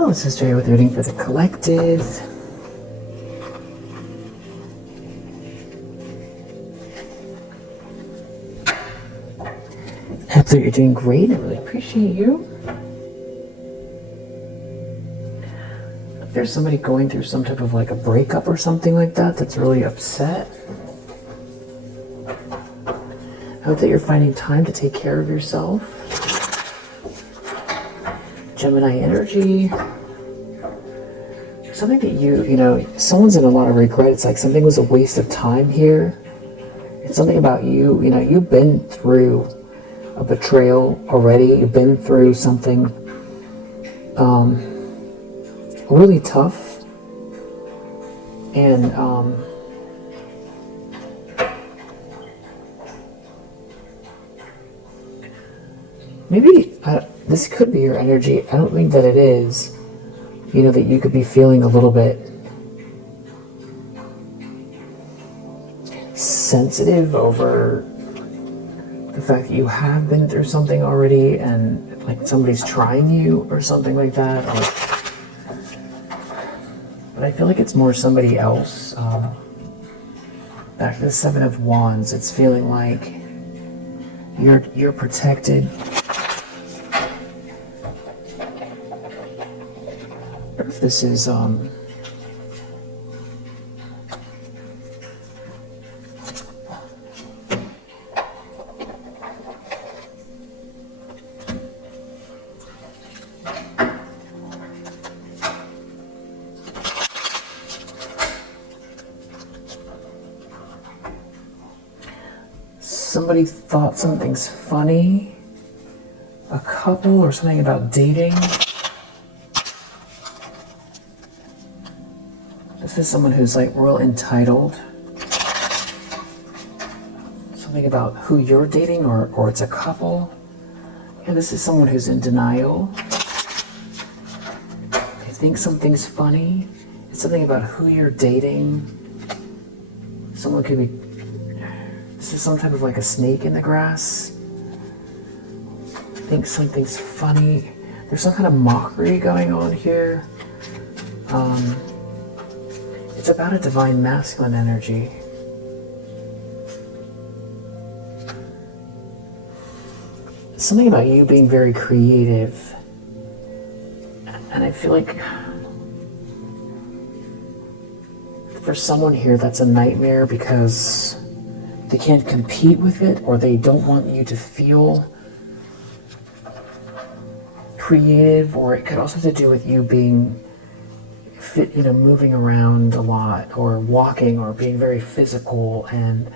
Oh, let's just start with reading for the collective. Absolutely, you're doing great. I really appreciate you. If there's somebody going through some type of like a breakup or something like that that's really upset, I hope that you're finding time to take care of yourself. Gemini energy. Something that you know, someone's in a lot of regret. It's like something was a waste of time here. It's something about you, you know, you've been through a betrayal already. You've been through something really tough. And maybe this could be your energy. I don't think that it is. You know, that you could be feeling a little bit sensitive over the fact that you have been through something already and like somebody's trying you or something like that. But I feel like it's more somebody else. Back to the Seven of Wands, it's feeling like you're protected. Or if this is somebody thought something's funny, a couple, or something about dating. This is someone who's like real entitled. Something about who you're dating, or it's a couple. Yeah, this is someone who's in denial. They think something's funny. It's something about who you're dating. Someone could be, this is some type of like a snake in the grass. Think something's funny. There's some kind of mockery going on here. It's about a divine masculine energy. Something about you being very creative. And I feel like for someone here that's a nightmare because they can't compete with it, or they don't want you to feel creative, or it could also have to do with you being fit, you know, moving around a lot, or walking, or being very physical and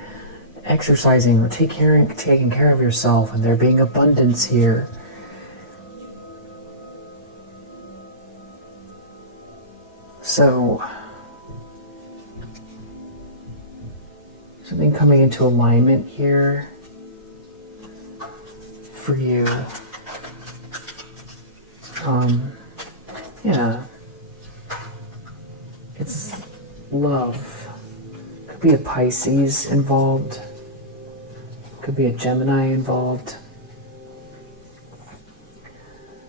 exercising, or taking care of yourself, and there being abundance here. So something coming into alignment here for you. Yeah. It's love. Could be a Pisces involved. Could be a Gemini involved.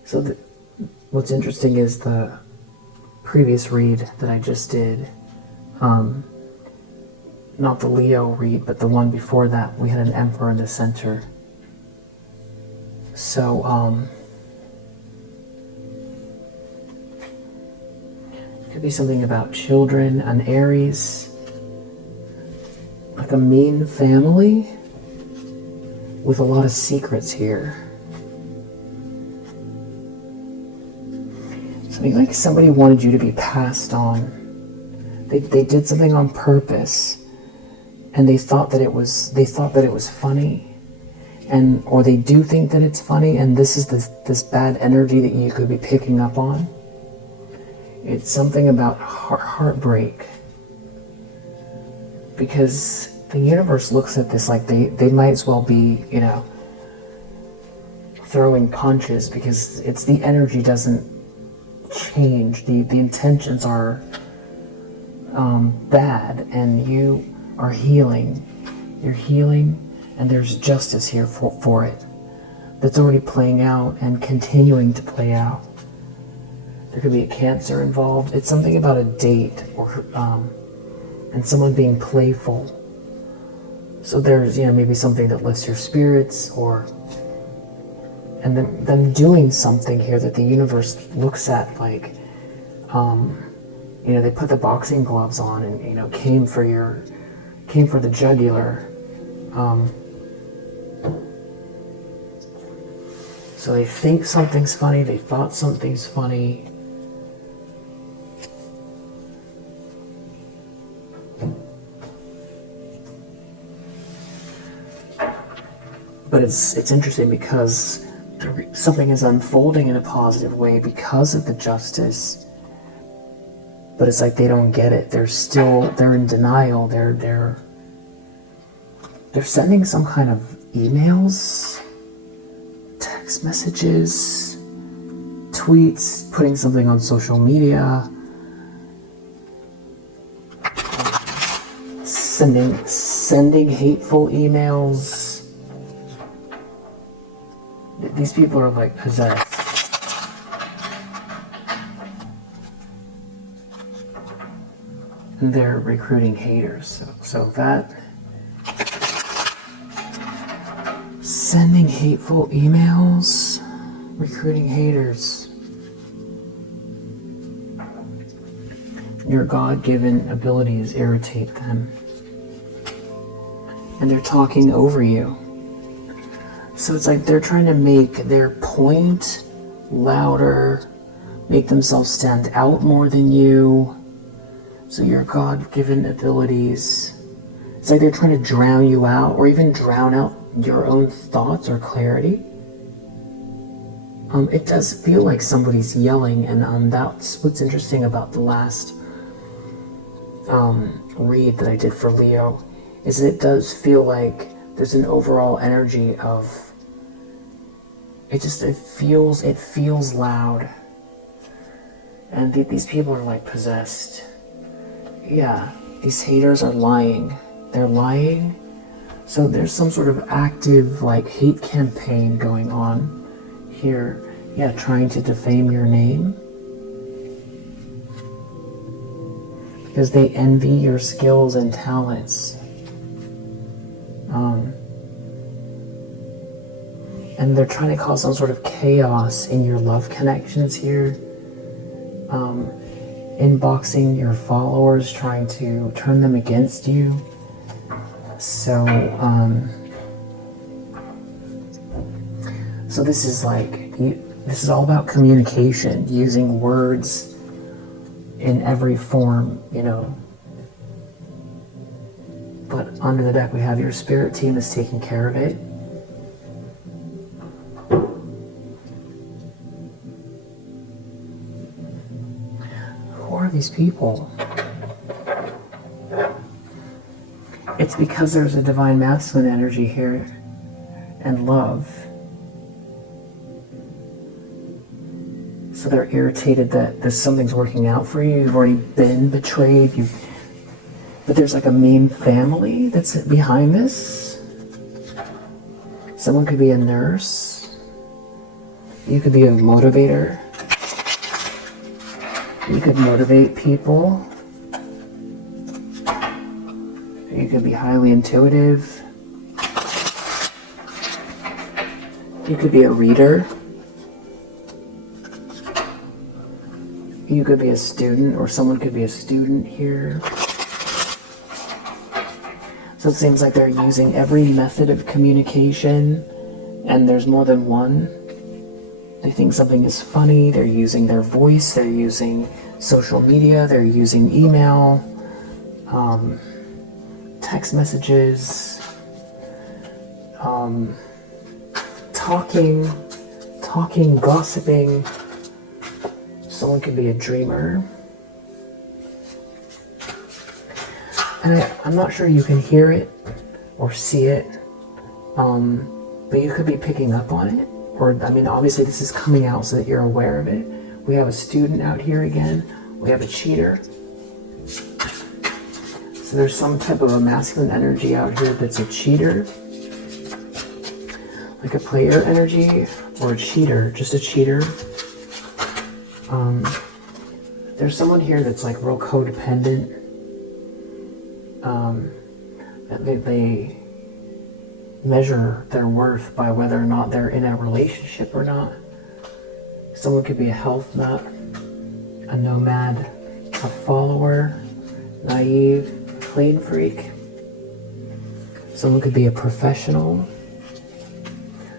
So what's interesting is the previous read that I just did, not the Leo read, but the one before that, we had an Emperor in the center. So, could be something about children, an Aries, like a mean family with a lot of secrets here. Something like somebody wanted you to be passed on. They did something on purpose, and they thought that it was funny, or they do think that it's funny, and this is this bad energy that you could be picking up on. It's something about heartbreak, because the universe looks at this like they might as well be, you know, throwing punches, because it's the energy doesn't change. The intentions are bad, and you are healing. You're healing, and there's justice here for it. That's already playing out and continuing to play out. There could be a Cancer involved. It's something about a date or and someone being playful. So there's, you know, maybe something that lifts your spirits, or and them doing something here that the universe looks at like, you know, they put the boxing gloves on and, you know, came for the jugular. So they think something's funny, they thought something's funny. But it's interesting because something is unfolding in a positive way because of the justice. But it's like they don't get it. They're in denial. They're sending some kind of emails, text messages, tweets, putting something on social media, sending hateful emails. These people are like possessed. And they're recruiting haters. So that sending hateful emails, recruiting haters. Your God-given abilities irritate them. And they're talking over you. So it's like they're trying to make their point louder, make themselves stand out more than you. So your God-given abilities, it's like they're trying to drown you out, or even drown out your own thoughts or clarity. It does feel like somebody's yelling, and that's what's interesting about the last read that I did for Leo, is it does feel like there's an overall energy of it feels loud, and these people are like possessed. Yeah, these haters are lying. They're lying. So there's some sort of active like hate campaign going on here. Yeah, trying to defame your name because they envy your skills and talents. And they're trying to cause some sort of chaos in your love connections here. Inboxing your followers, trying to turn them against you. So, so this is like, this is all about communication, using words in every form, you know. But under the deck we have your spirit team is taking care of it. Who are these people? It's because there's a divine masculine energy here and love. So they're irritated that something's working out for you. You've already been betrayed. But there's like a main family that's behind this. Someone could be a nurse. You could be a motivator. You could motivate people. You could be highly intuitive. You could be a reader. You could be a student, or someone could be a student here. So it seems like they're using every method of communication, and there's more than one. They think something is funny, they're using their voice, they're using social media, they're using email, text messages, talking, gossiping. Someone could be a dreamer. And I'm not sure you can hear it or see it, but you could be picking up on it. Or, I mean, obviously this is coming out so that you're aware of it. We have a student out here again. We have a cheater. So there's some type of a masculine energy out here that's a cheater. Like a player energy or a cheater, just a cheater. There's someone here that's like real codependent. They measure their worth by whether or not they're in a relationship or not. Someone could be a health nut, a nomad, a follower, naive, clean freak. Someone could be a professional.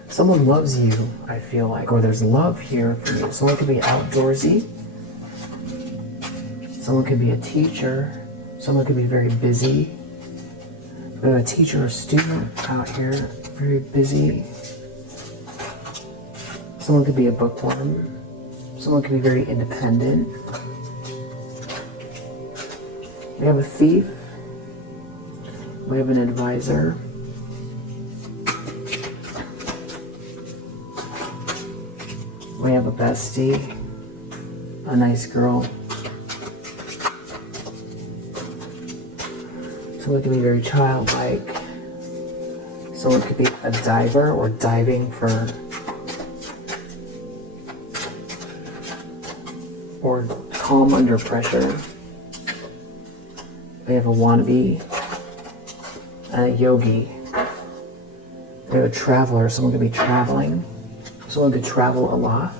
Someone loves you, I feel like, or there's love here for you. Someone could be outdoorsy. Someone could be a teacher. Someone could be very busy. We have a teacher or student out here, very busy. Someone could be a bookworm. Someone could be very independent. We have a thief. We have an advisor. We have a bestie, a nice girl. Someone could be very childlike. Someone could be a diver or diving for, or calm under pressure. We have a wannabe, and a yogi. We have a traveler. Someone could be traveling. Someone could travel a lot.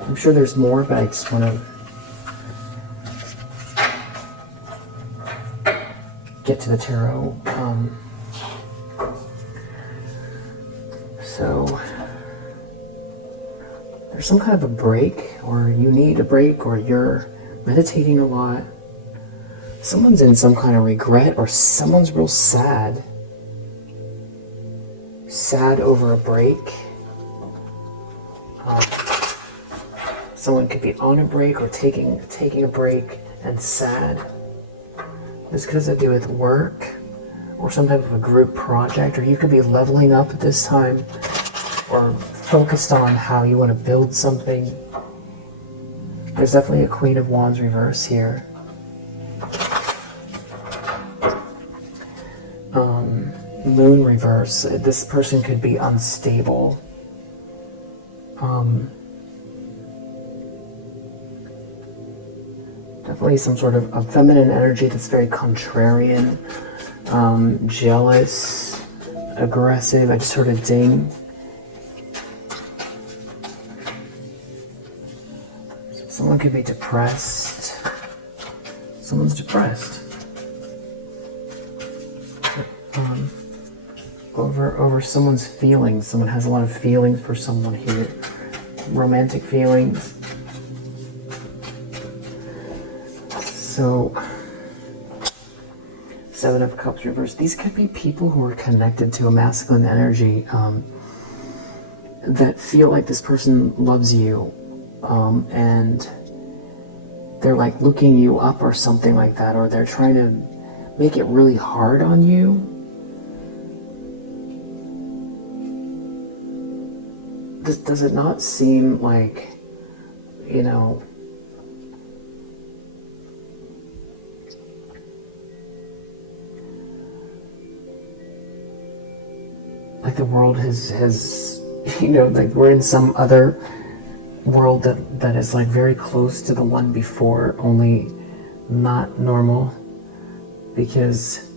I'm sure there's more, but I just want to get to the tarot. So there's some kind of a break, or you need a break, or you're meditating a lot. Someone's in some kind of regret, or someone's real sad. Sad over a break. Someone could be on a break or taking a break and sad. This could have to do with work or some type of a group project, or you could be leveling up at this time or focused on how you want to build something. There's definitely a Queen of Wands reverse here. Moon reverse. This person could be unstable. Definitely some sort of a feminine energy that's very contrarian, jealous, aggressive. I just heard a ding. Someone could be depressed. Someone's depressed. Over someone's feelings. Someone has a lot of feelings for someone here. Romantic feelings. So, Seven of Cups reverse. These could be people who are connected to a masculine energy that feel like this person loves you, and they're like looking you up or something like that, or they're trying to make it really hard on you. Does it not seem like, you know, like the world has you know, like we're in some other world that is like very close to the one before, only not normal, because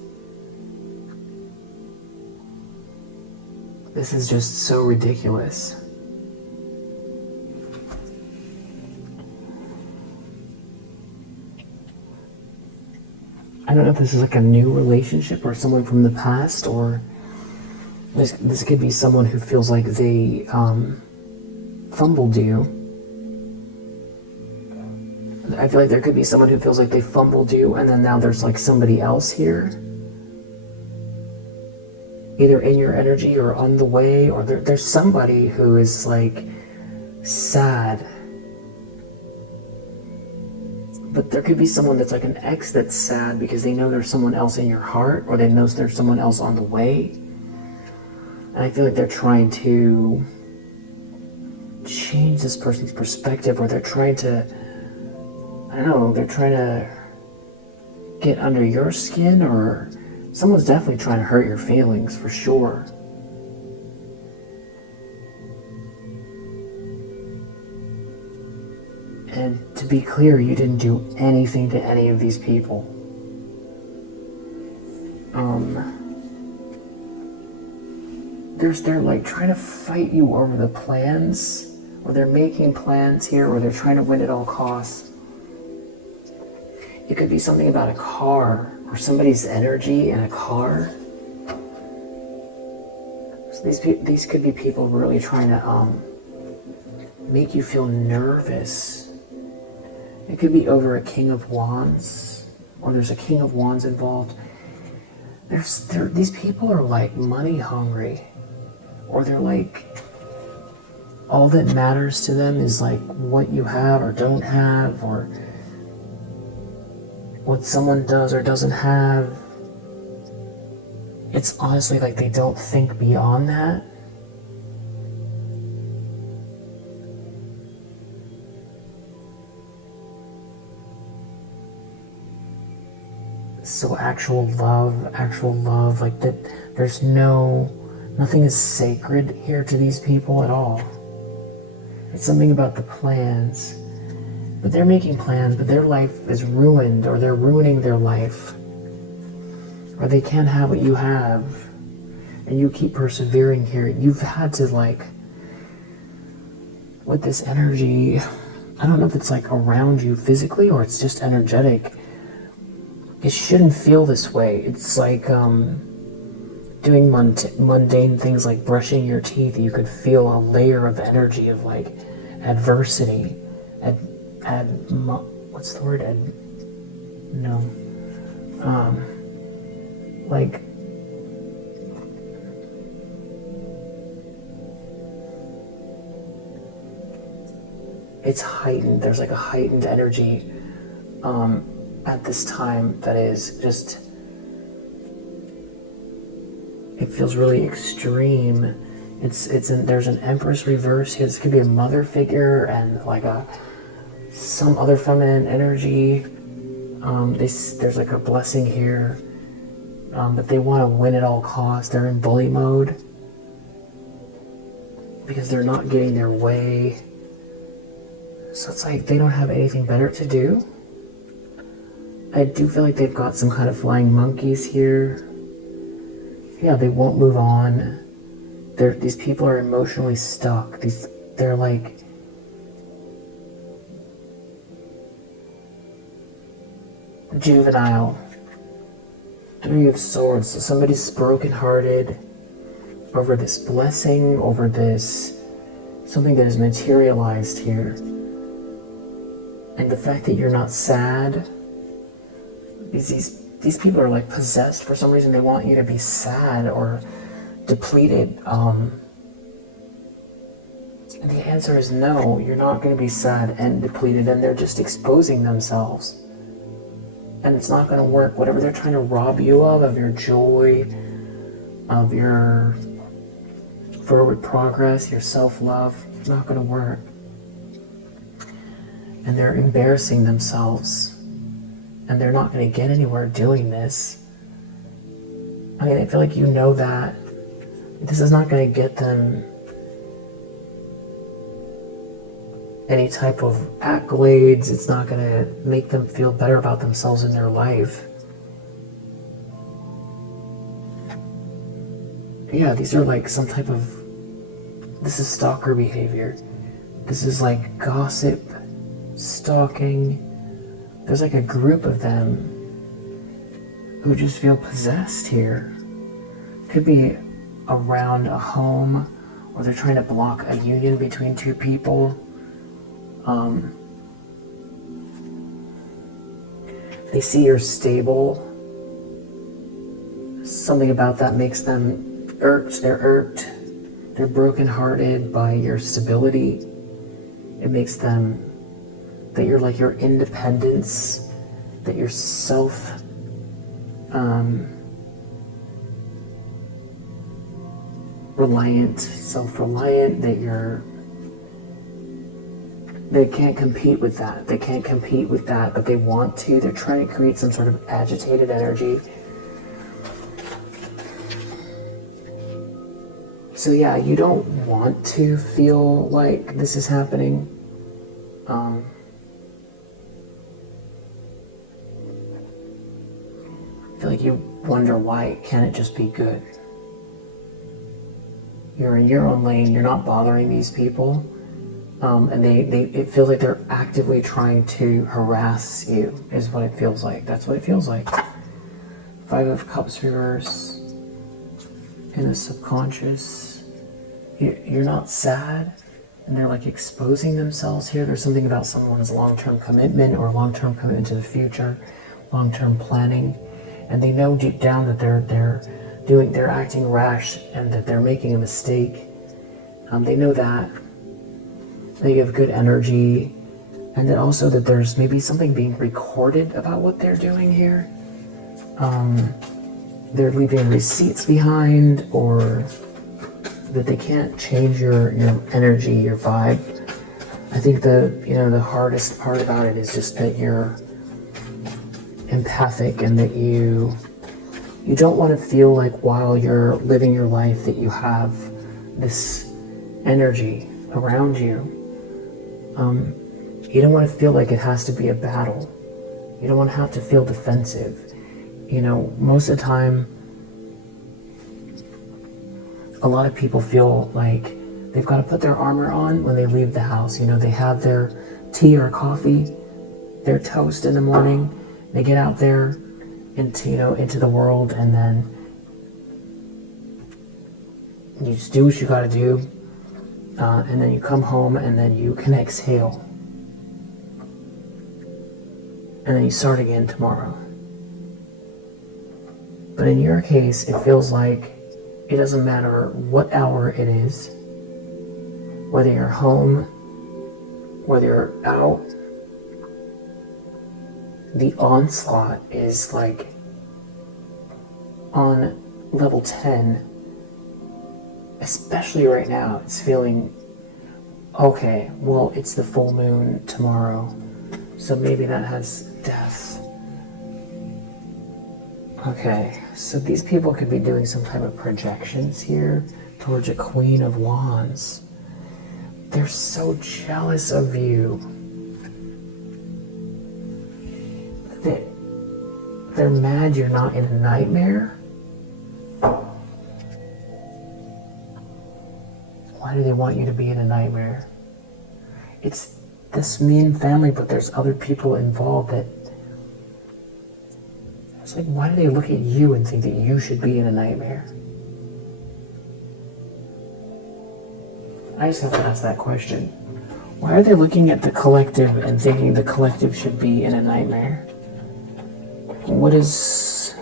this is just so ridiculous. I don't know if this is like a new relationship or someone from the past, or this could be someone who feels like they fumbled you. I feel like there could be someone who feels like they fumbled you, and then now there's like somebody else here, either in your energy or on the way, or there's somebody who is like sad. But there could be someone that's like an ex that's sad because they know there's someone else in your heart, or they know there's someone else on the way. And I feel like they're trying to change this person's perspective, or they're trying to, I don't know, they're trying to get under your skin, or someone's definitely trying to hurt your feelings for sure. And to be clear, you didn't do anything to any of these people. They're like trying to fight you over the plans, or they're making plans here, or they're trying to win at all costs. It could be something about a car, or somebody's energy in a car. So these could be people really trying to make you feel nervous. It could be over a King of Wands, or there's a King of Wands involved. These people are like money hungry, or they're like, all that matters to them is like what you have or don't have, or what someone does or doesn't have. It's honestly like they don't think beyond that. So actual love, like that, there's nothing is sacred here to these people at all. It's something about the plans. But they're making plans, but their life is ruined, or they're ruining their life. Or they can't have what you have. And you keep persevering here. You've had to, like, with this energy, I don't know if it's like around you physically or it's just energetic. It shouldn't feel this way. It's like doing mundane things like brushing your teeth. You could feel a layer of energy of like adversity. What's the word? Like it's heightened. There's like a heightened energy at this time that is just, it feels really extreme. There's an Empress reverse here. This could be a mother figure and like some other feminine energy. There's like a blessing here, but they want to win at all costs. They're in bully mode because they're not getting their way. So it's like they don't have anything better to do. I do feel like they've got some kind of flying monkeys here. Yeah, they won't move on. These people are emotionally stuck. They're like, juvenile. Three of Swords. So somebody's brokenhearted over this blessing, over this something that is materialized here. And the fact that you're not sad. These people are like possessed for some reason. They want you to be sad or depleted. And the answer is no, you're not going to be sad and depleted, and they're just exposing themselves. And it's not going to work. Whatever they're trying to rob you of your joy, of your forward progress, your self-love, it's not going to work. And they're embarrassing themselves. And they're not going to get anywhere doing this. I mean, I feel like you know that. This is not going to get them any type of accolades. It's not going to make them feel better about themselves in their life. Yeah, these are like some type of... This is stalker behavior. This is like gossip, stalking. There's like a group of them who just feel possessed here. Could be around a home, or they're trying to block a union between two people. They see you're stable. Something about that makes them irked. They're irked. They're brokenhearted by your stability. It makes them that you're like your independence, that you're self-reliant, that they can't compete with that. They can't compete with that, but they want to. They're trying to create some sort of agitated energy. So yeah, you don't want to feel like this is happening. like you wonder, why can't it just be good? You're in your own lane, you're not bothering these people, and it feels like they're actively trying to harass you, is what it feels like. That's what it feels like. Five of Cups reverse in the subconscious. You're not sad, and they're like exposing themselves here. There's something about someone's long-term commitment or long-term commitment to the future, long-term planning, and they know deep down that they're acting rash and that they're making a mistake. They know that you have good energy, and that also that there's maybe something being recorded about what they're doing here. They're leaving receipts behind, or that they can't change your energy, your vibe. I think the hardest part about it is just that you're empathic, and that you don't want to feel like while you're living your life that you have this energy around you. You don't want to feel like it has to be a battle. You don't want to have to feel defensive. Most of the time, a lot of people feel like they've got to put their armor on when they leave the house. They have their tea or coffee, their toast in the morning. They get out there into the world, and then you just do what you got to do, and then you come home, and then you can exhale, and then you start again tomorrow. But in your case, it feels like it doesn't matter what hour it is, whether you're home, whether you're out. The onslaught is like on level 10, especially right now. It's feeling, okay, well, it's the full moon tomorrow, so maybe that has death. Okay, so these people could be doing some type of projections here towards a Queen of Wands. They're so jealous of you. They're mad you're not in a nightmare. Why do they want you to be in a nightmare? It's this mean family, but there's other people involved that... It's like, why do they look at you and think that you should be in a nightmare? I just have to ask that question. Why are they looking at the collective and thinking the collective should be in a nightmare? What is...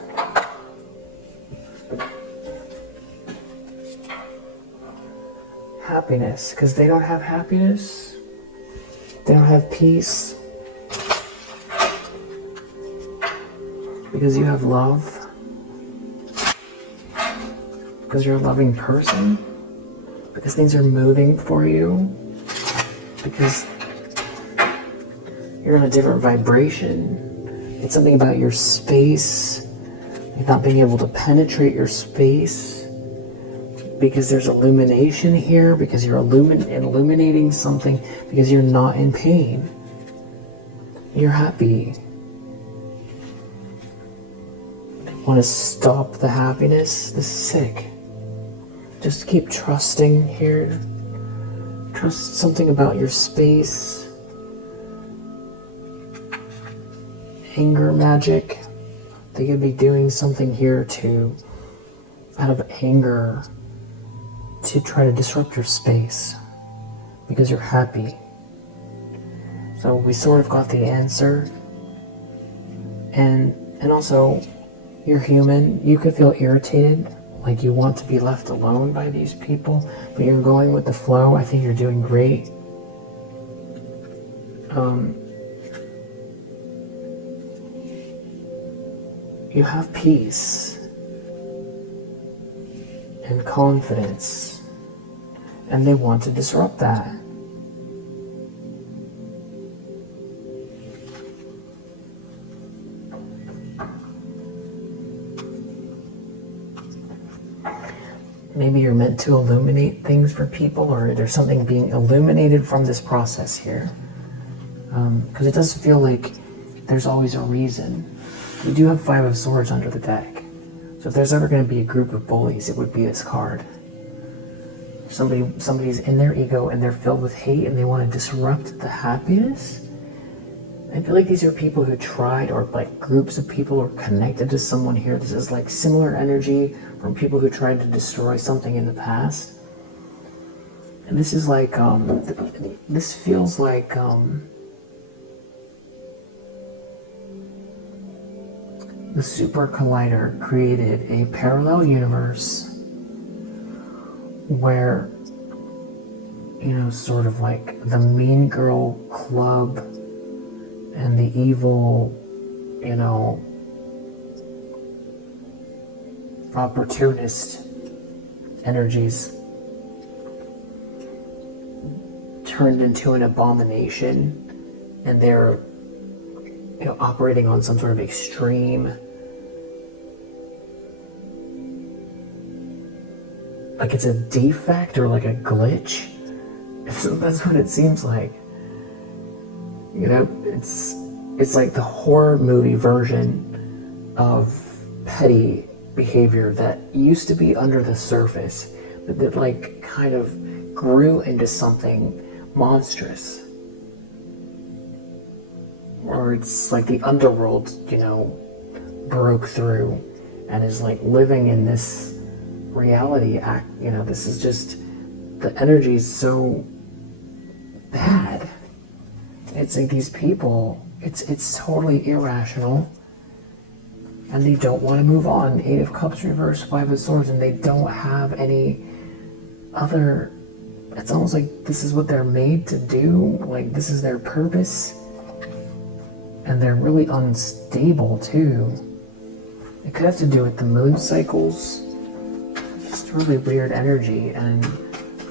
happiness? Because they don't have happiness. They don't have peace. Because you have love. Because you're a loving person. Because things are moving for you. Because you're in a different vibration. It's something about your space, like not being able to penetrate your space, because there's illumination here, because you're illuminating something, because you're not in pain. You're happy. They want to stop the happiness. This is sick. Just keep trusting here. Trust something about your space. Anger magic. They could be doing something here out of anger, to try to disrupt your space because you're happy. So we sort of got the answer. And also, you're human. You could feel irritated, like you want to be left alone by these people, but you're going with the flow. I think you're doing great. You have peace and confidence, and they want to disrupt that. Maybe you're meant to illuminate things for people, or there's something being illuminated from this process here. Because it does feel like there's always a reason. You do have Five of Swords under the deck. So if there's ever going to be a group of bullies, it would be this card. Somebody's in their ego and they're filled with hate and they want to disrupt the happiness. I feel like these are people who tried, or like groups of people are connected to someone here. This is like similar energy from people who tried to destroy something in the past. And this is like, this feels like, the Super Collider created a parallel universe where, you know, sort of like the mean girl club and the evil, you know, opportunist energies turned into an abomination, and they're, you know, operating on some sort of extreme, like it's a defect or like a glitch. That's what it seems like. You know, it's like the horror movie version of petty behavior that used to be under the surface, but that like kind of grew into something monstrous. Or it's like the underworld, you know, broke through and is like living in this reality act. You know, this is just, the energy is so bad. It's like these people, it's totally irrational, and they don't want to move on. Eight of Cups reverse, Five of Swords, and they don't have any other, it's almost like this is what they're made to do, like this is their purpose, and they're really unstable too. It could have to do with the moon cycles, just really weird energy, and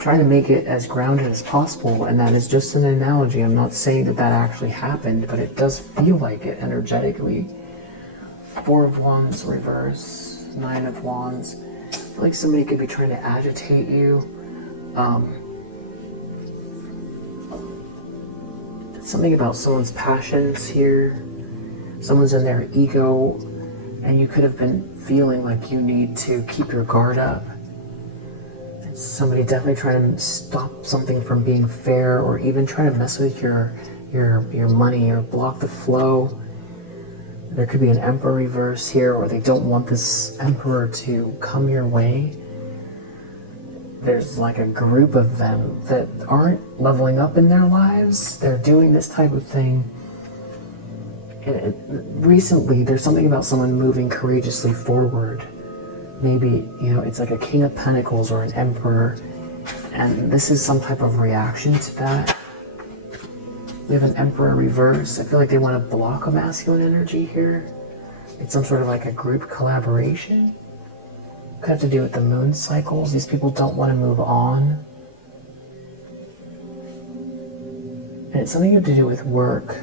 trying to make it as grounded as possible, and that is just an analogy. I'm not saying that that actually happened, but it does feel like it energetically. Four of Wands reverse, Nine of Wands. I feel like somebody could be trying to agitate you. Something about someone's passions here. Someone's in their ego, and you could have been feeling like you need to keep your guard up. Somebody definitely trying to stop something from being fair, or even trying to mess with your money or block the flow. There could be an Emperor reverse here, or they don't want this Emperor to come your way. There's like a group of them that aren't leveling up in their lives. They're doing this type of thing. Recently, there's something about someone moving courageously forward. Maybe, you know, it's like a King of Pentacles or an Emperor, and this is some type of reaction to that. We have an Emperor reverse. I feel like they want to block a masculine energy here. It's some sort of like a group collaboration. Could have to do with the moon cycles. These people don't want to move on. And it's something to do with work.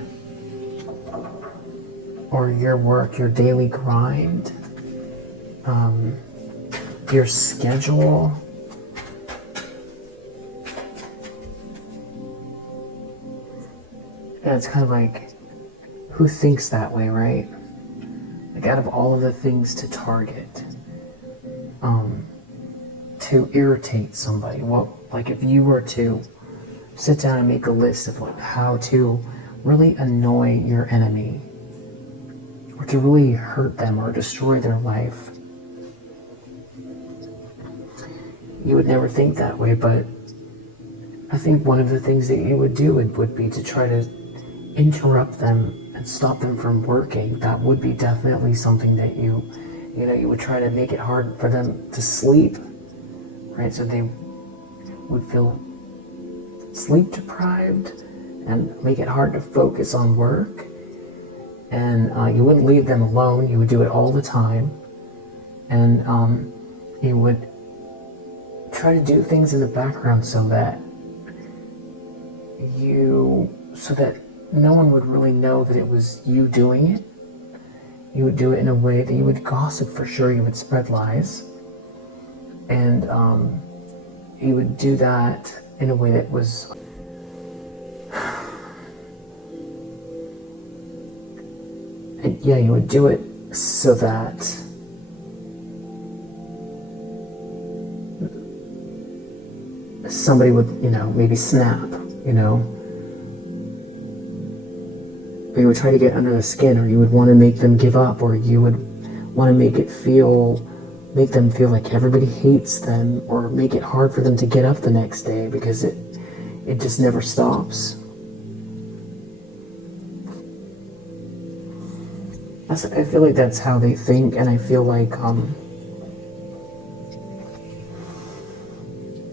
Or your work, your daily grind. Your schedule. Yeah, it's kind of like, who thinks that way, right? Like, out of all of the things to target, to irritate somebody, what, like if you were to sit down and make a list of like how to really annoy your enemy, or to really hurt them or destroy their life, you would never think that way, but I think one of the things that you would do would be to try to interrupt them and stop them from working. That would be definitely something that you would try to make it hard for them to sleep, right? So they would feel sleep deprived and make it hard to focus on work. And you wouldn't leave them alone. You would do it all the time. And you would try to do things in the background so that no one would really know that it was you doing it. You would do it in a way that you would gossip for sure, you would spread lies. And you would do that in a way that was and yeah, you would do it so that somebody would, maybe snap, or you would try to get under the skin, or you would want to make them give up, or you would want to make them feel like everybody hates them, or make it hard for them to get up the next day because it just never stops. I feel like that's how they think, and I feel like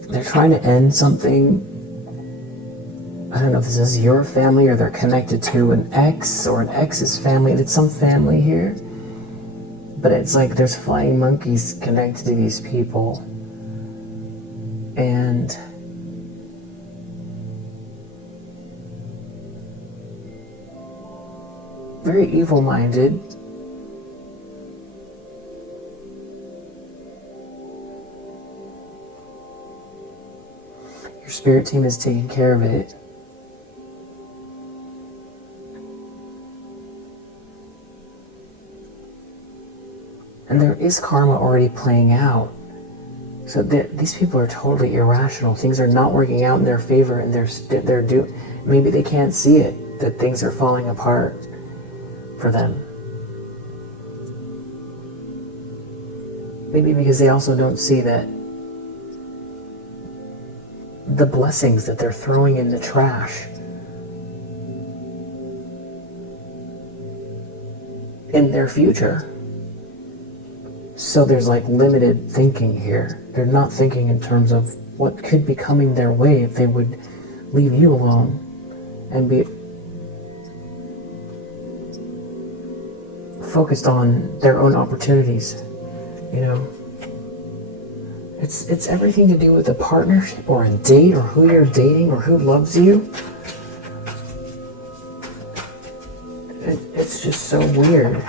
they're trying to end something. I don't know if this is your family or they're connected to an ex or an ex's family. It's some family here. But it's like there's flying monkeys connected to these people. And very evil-minded. Your spirit team is taking care of it. And there is karma already playing out. So these people are totally irrational. Things are not working out in their favor, and maybe they can't see it, that things are falling apart for them. Maybe because they also don't see that the blessings that they're throwing in the trash in their future. So there's like limited thinking here. They're not thinking in terms of what could be coming their way if they would leave you alone and be focused on their own opportunities. It's everything to do with a partnership or a date or who you're dating or who loves you. It's just so weird.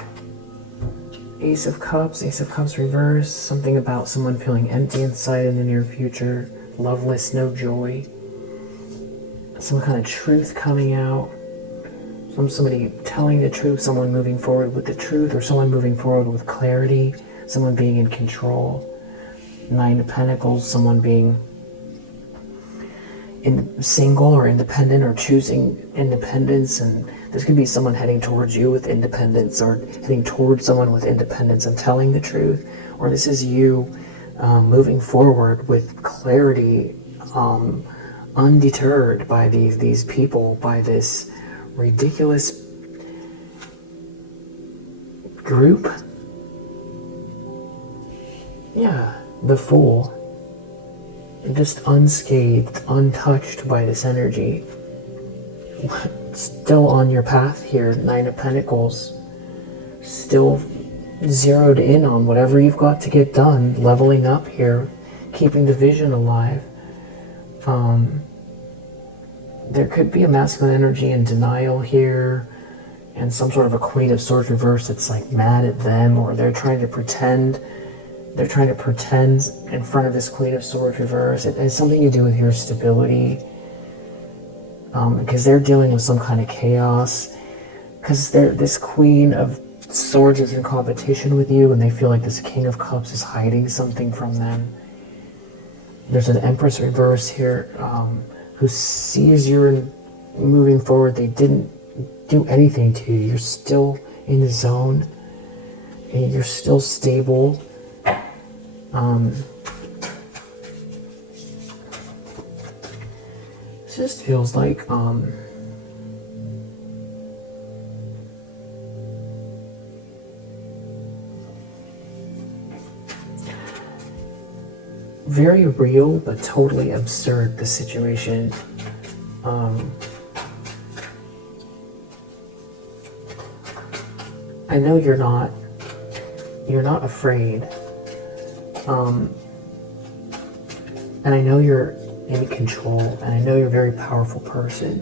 Ace of Cups reverse, something about someone feeling empty inside in the near future, loveless, no joy. Some kind of truth coming out. Somebody telling the truth, someone moving forward with the truth, or someone moving forward with clarity, someone being in control. Nine of Pentacles, someone being single or independent or choosing independence, and this could be someone heading towards you with independence or heading towards someone with independence and telling the truth, or this is you moving forward with clarity, undeterred by these people, by this ridiculous group. Yeah, the Fool. Just unscathed, untouched by this energy. Still on your path here, Nine of Pentacles. Still zeroed in on whatever you've got to get done, leveling up here, keeping the vision alive. There could be a masculine energy in denial here, and some sort of a Queen of Swords reverse that's like mad at them, or they're trying to pretend in front of this Queen of Swords reverse. It has something to do with your stability, because they're dealing with some kind of chaos, because this Queen of Swords is in competition with you, and they feel like this King of Cups is hiding something from them. There's an Empress reverse here, who sees you're moving forward. They didn't do anything to you. You're still in the zone, and you're still stable. It just feels like very real but totally absurd, the situation. I know you're not afraid, and I know you're in control, and I know you're a very powerful person,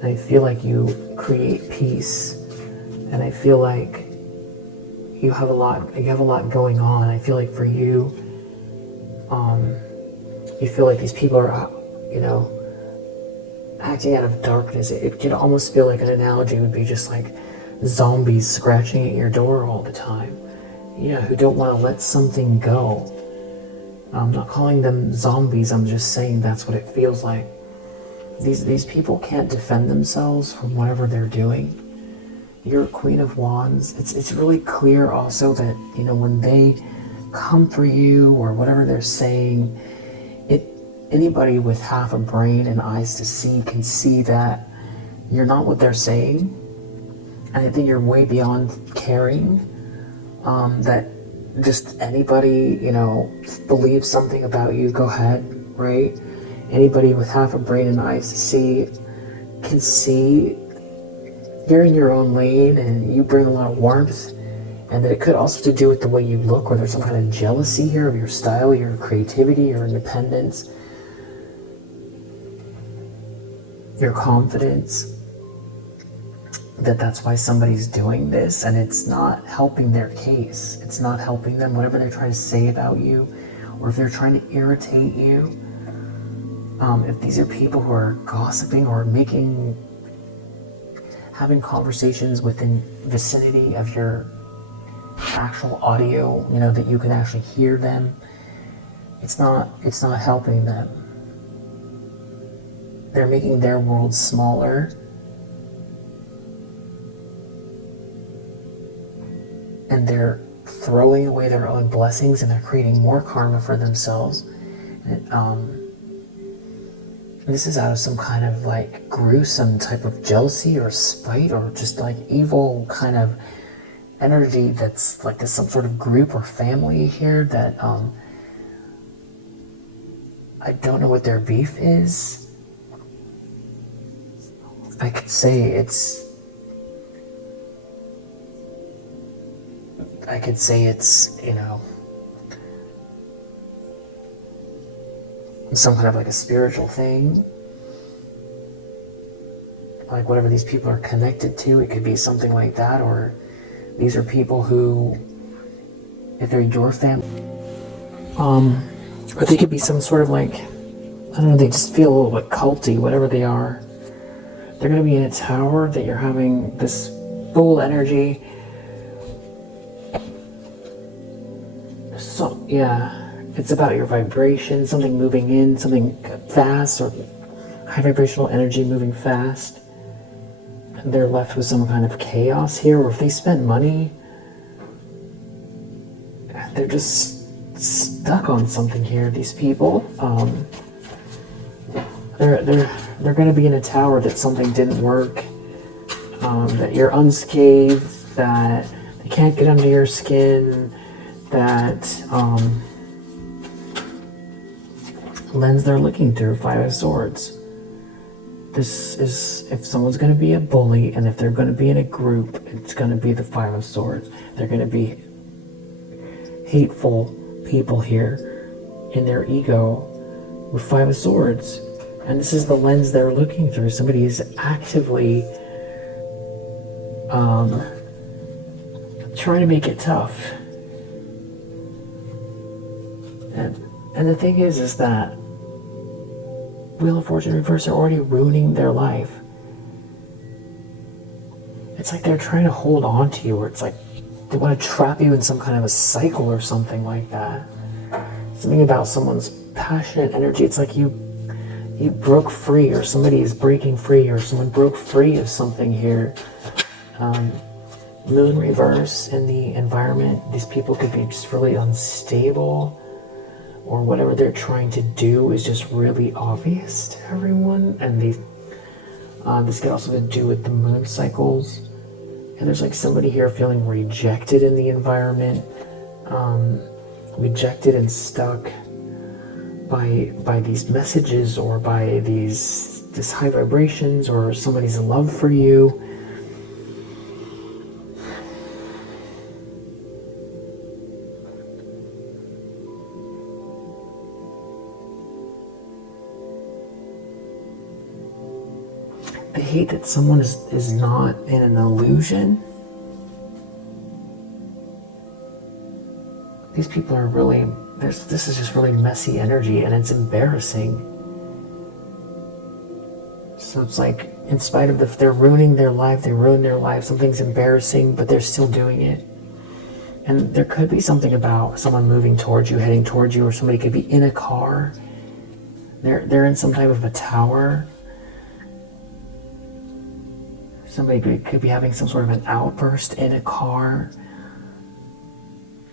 and I feel like you create peace, and I feel like you have a lot going on. I feel like for you, you feel like these people are, acting out of darkness. It could almost feel like an analogy would be just like zombies scratching at your door all the time. Yeah, who don't want to let something go. I'm not calling them zombies, I'm just saying that's what it feels like. These people can't defend themselves from whatever they're doing. You're a Queen of Wands. It's really clear also that, you know, when they come for you or whatever they're saying, anybody with half a brain and eyes to see can see that you're not what they're saying. And I think you're way beyond caring. That just anybody, you know, believes something about you, go ahead, right? Anybody with half a brain and eyes to see can see you're in your own lane and you bring a lot of warmth, and that it could also to do with the way you look, or there's some kind of jealousy here of your style, your creativity, your independence, your confidence, that's why somebody's doing this, and it's not helping their case. It's not helping them, whatever they're trying to say about you, or if they're trying to irritate you. If these are people who are gossiping or having conversations within vicinity of your actual audio, you know, that you can actually hear them, it's not helping them. They're making their world smaller, and they're throwing away their own blessings, and they're creating more karma for themselves. And this is out of some kind of like gruesome type of jealousy or spite, or just like evil kind of energy that's like there's some sort of group or family here that I don't know what their beef is. I could say it's you know, some kind of like a spiritual thing, like whatever these people are connected to. It could be something like that, or these are people who, if they're your family, or they could be some sort of like, I don't know, they just feel a little bit culty, whatever they are. They're going to be in a tower that you're having this full energy. So, yeah, it's about your vibration, something moving in, something fast, or high vibrational energy moving fast. And they're left with some kind of chaos here, or if they spend money, they're just stuck on something here, these people. They're going to be in a tower that something didn't work, that you're unscathed, that they can't get under your skin, that lens they're looking through, Five of Swords. This is, if someone's going to be a bully, and if they're going to be in a group, it's going to be the Five of Swords. They're going to be hateful people here in their ego with Five of Swords. And this is the lens they're looking through. Somebody is actively trying to make it tough. And the thing is that Wheel of Fortune reverse are already ruining their life. It's like they're trying to hold on to you, or it's like they want to trap you in some kind of a cycle or something like that. Something about someone's passionate energy. It's like you broke free, or somebody is breaking free, or someone broke free of something here. Moon reverse in the environment. These people could be just really unstable, or whatever they're trying to do is just really obvious to everyone. And this could also do with the moon cycles. And there's like somebody here feeling rejected in the environment, rejected and stuck by these messages, or by these high vibrations, or somebody's love for you. They hate that someone is not in an illusion. These people are really, this is just really messy energy, and it's embarrassing. So it's like, in spite of they're ruining their life, they ruin their life, something's embarrassing, but they're still doing it. And there could be something about someone moving towards you, heading towards you, or somebody could be in a car. They're in some type of a tower. Somebody could be having some sort of an outburst in a car.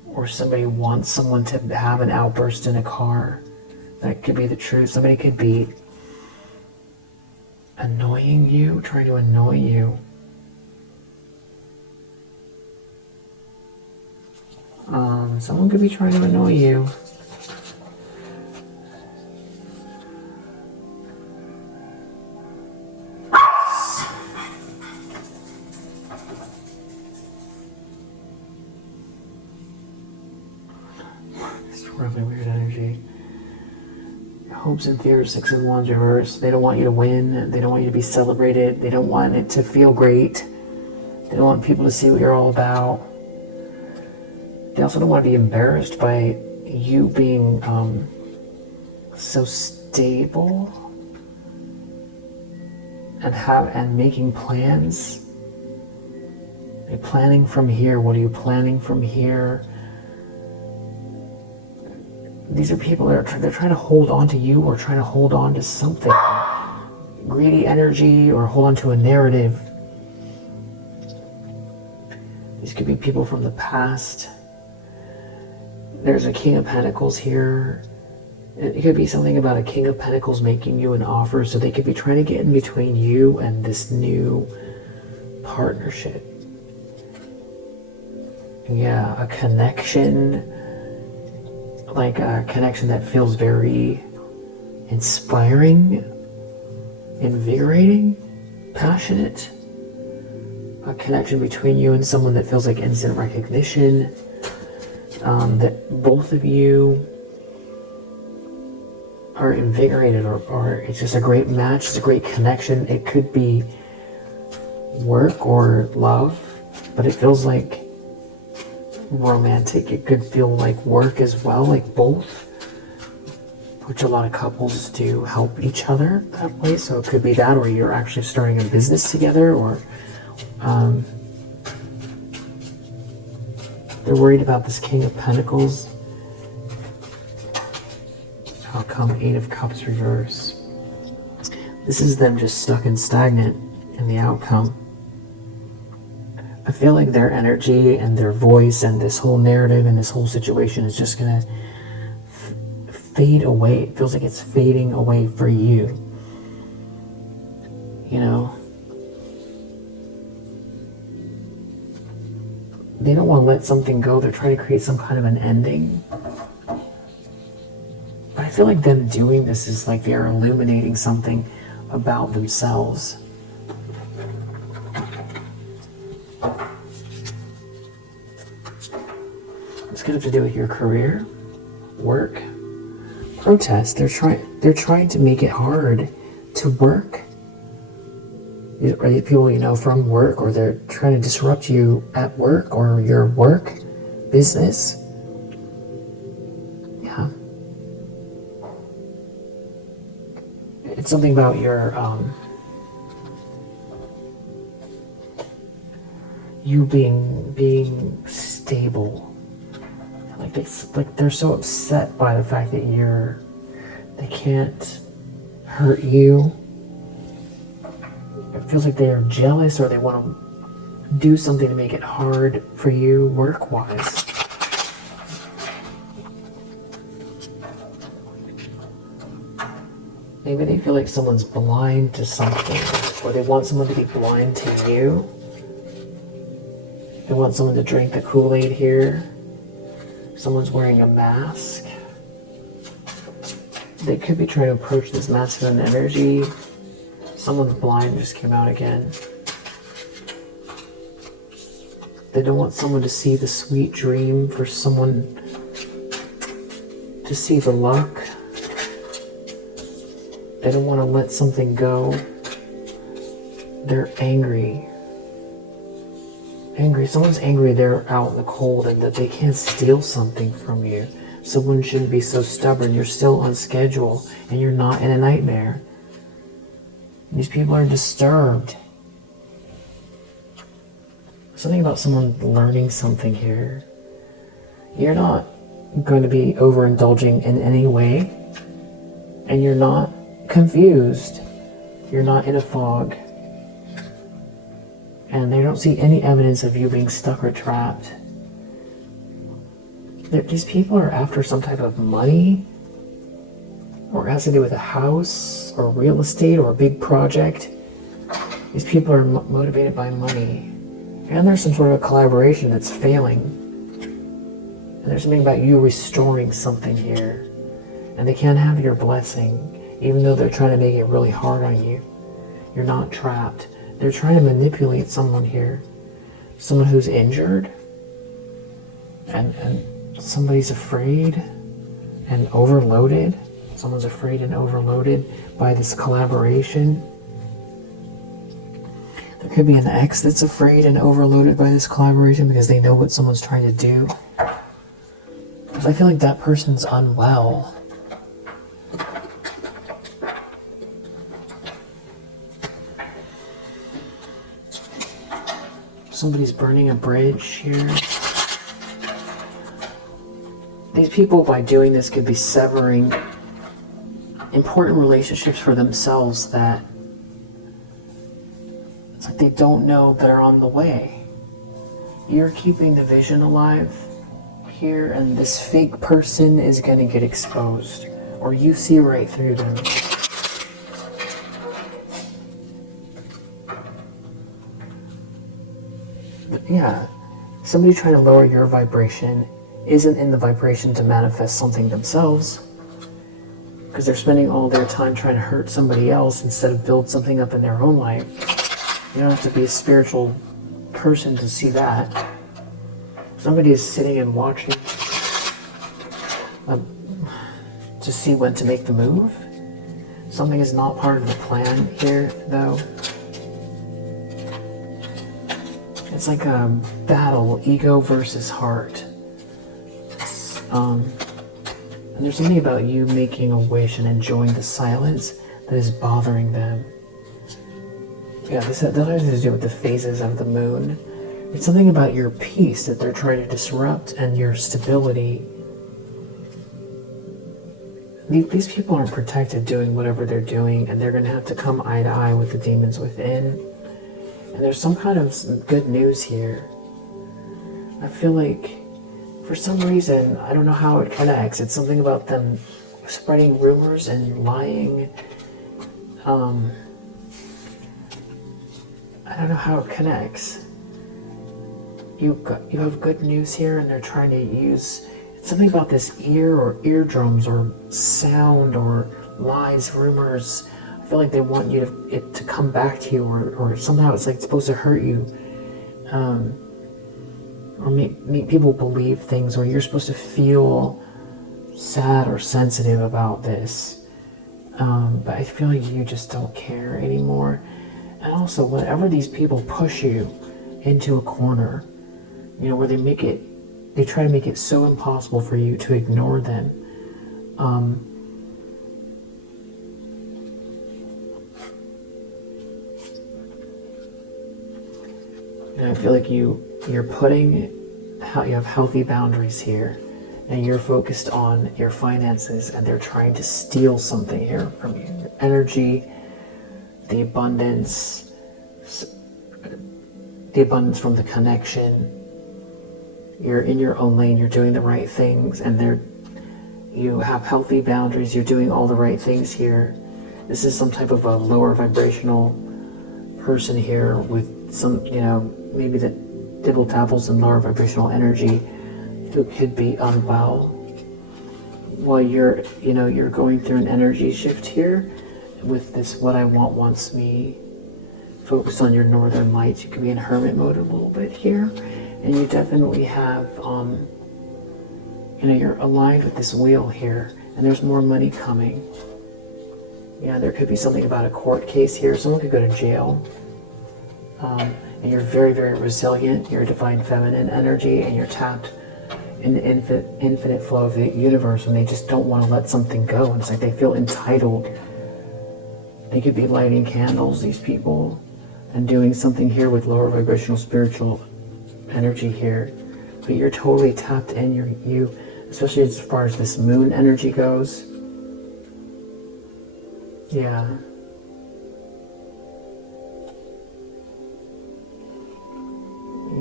Or somebody wants someone to have an outburst in a car. That could be the truth. Somebody could be annoying you, trying to annoy you. Someone could be trying to annoy you. It's really weird energy. Hopes and fears, 6 of Wands reverse. They don't want you to win. They don't want you to be celebrated. They don't want it to feel great. They don't want people to see what you're all about. They also don't want to be embarrassed by you being so stable and making plans. You're planning from here. What are you planning from here? These are people that they're trying to hold on to you, or trying to hold on to something. Greedy energy, or hold on to a narrative. These could be people from the past. There's a King of Pentacles here. It could be something about a King of Pentacles making you an offer, so they could be trying to get in between you and this new partnership. Yeah, a connection, like a connection that feels very inspiring, invigorating, passionate. A connection between you and someone that feels like instant recognition. That both of you are invigorated, or it's just a great match, it's a great connection. It could be work or love, but it feels like romantic. It could feel like work as well, like both, which a lot of couples do help each other that way. So it could be that, or you're actually starting a business together, or they're worried about this King of Pentacles. How come 8 of Cups reverse? This is them just stuck and stagnant in the outcome. I feel like their energy and their voice and this whole narrative and this whole situation is just gonna fade away. It feels like it's fading away for you. You know? They don't want to let something go. They're trying to create some kind of an ending. But I feel like them doing this is like they're illuminating something about themselves. It's going to have to do with your career, work, protest. They're trying to make it hard to work. Are these people you know from work, or they're trying to disrupt you at work or your work, business? Yeah. It's something about your you being stable. Like they're so upset by the fact that they can't hurt you. It feels like they are jealous, or they want to do something to make it hard for you work-wise. Maybe they feel like someone's blind to something, or they want someone to be blind to you. They want someone to drink the Kool-Aid here. Someone's wearing a mask. They could be trying to approach this masculine energy. Someone's blind just came out again. They don't want someone to see the sweet dream, for someone to see the luck. They don't want to let something go. They're angry. Someone's angry they're out in the cold and that they can't steal something from you. Someone shouldn't be so stubborn. You're still on schedule and you're not in a nightmare. These people are disturbed. Something about someone learning something here. You're not going to be overindulging in any way, and you're not confused. You're not in a fog. And they don't see any evidence of you being stuck or trapped. These people are after some type of money, or it has to do with a house, or real estate, or a big project. These people are motivated by money. And there's some sort of a collaboration that's failing. And there's something about you restoring something here. And they can't have your blessing, even though they're trying to make it really hard on you. You're not trapped. They're trying to manipulate someone here. Someone who's injured. And somebody's afraid and overloaded. Someone's afraid and overloaded by this collaboration. There could be an ex that's afraid and overloaded by this collaboration because they know what someone's trying to do. Because I feel like that person's unwell. Somebody's burning a bridge here. These people, by doing this, could be severing important relationships for themselves that it's like they don't know they're on the way. You're keeping the vision alive here, and this fake person is going to get exposed, or you see right through them. Yeah, somebody trying to lower your vibration isn't in the vibration to manifest something themselves, because they're spending all their time trying to hurt somebody else instead of build something up in their own life. You don't have to be a spiritual person to see that. Somebody is sitting and watching to see when to make the move. Something is not part of the plan here, though. It's like a battle, ego versus heart. And there's something about you making a wish and enjoying the silence that is bothering them. Yeah, that has to do with the phases of the moon. It's something about your peace that they're trying to disrupt, and your stability. These people aren't protected doing whatever they're doing, and they're going to have to come eye to eye with the demons within. And there's some kind of good news here. I feel like, for some reason, I don't know how it connects. It's something about them spreading rumors and lying. I don't know how it connects. You have good news here, and they're trying to use... It's something about this ear or eardrums or sound or lies, rumors. I feel like they want it to come back to you, or somehow it's like supposed to hurt you. Or make people believe things, or you're supposed to feel sad or sensitive about this. But I feel like you just don't care anymore. And also, whenever these people push you into a corner, where they try to make it so impossible for you to ignore them. And I feel like you have healthy boundaries here, and you're focused on your finances, and they're trying to steal something here from you. Your energy, the abundance from the connection. You're in your own lane, you're doing the right things, and you have healthy boundaries, you're doing all the right things here. This is some type of a lower vibrational person here with some, maybe that dibble dabbles in lower vibrational energy, who could be unwell. While you're going through an energy shift here with this what I want wants me. Focus on your northern lights. You can be in hermit mode a little bit here. And you definitely have, you're aligned with this wheel here, and there's more money coming. Yeah, there could be something about a court case here. Someone could go to jail. And you're very, very resilient. You're a divine feminine energy, and you're tapped in the infinite flow of the universe, and they just don't want to let something go. And it's like they feel entitled. They could be lighting candles, these people, and doing something here with lower vibrational spiritual energy here. But you're totally tapped in, you, especially as far as this moon energy goes. Yeah.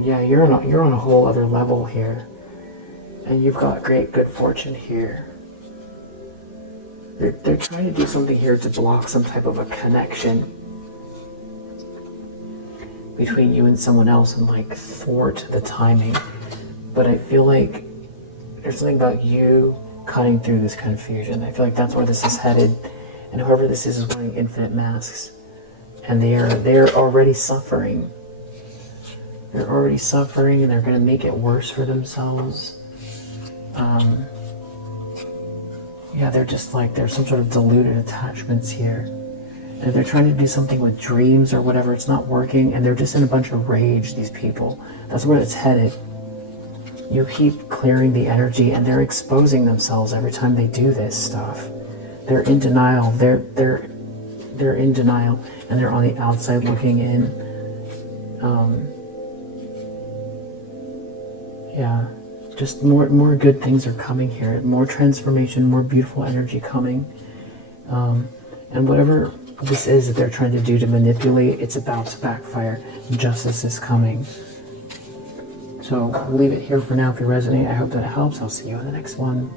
Yeah, you're on a whole other level here. And you've got great good fortune here. They're trying to do something here to block some type of a connection between you and someone else and like thwart the timing. But I feel like there's something about you cutting through this confusion. I feel like that's where this is headed. And whoever this is wearing infinite masks. And they're already suffering. They're already suffering, and they're going to make it worse for themselves. Yeah, they're just like, there's some sort of diluted attachments here. And they're trying to do something with dreams or whatever, it's not working, and they're just in a bunch of rage, these people. That's where it's headed. You keep clearing the energy, and they're exposing themselves every time they do this stuff. They're in denial. They're in denial, and they're on the outside looking in. Yeah. Just more good things are coming here. More transformation, more beautiful energy coming. And whatever this is that they're trying to do to manipulate, it's about to backfire. Justice is coming. So we'll leave it here for now. If you resonate, I hope that it helps. I'll see you in the next one.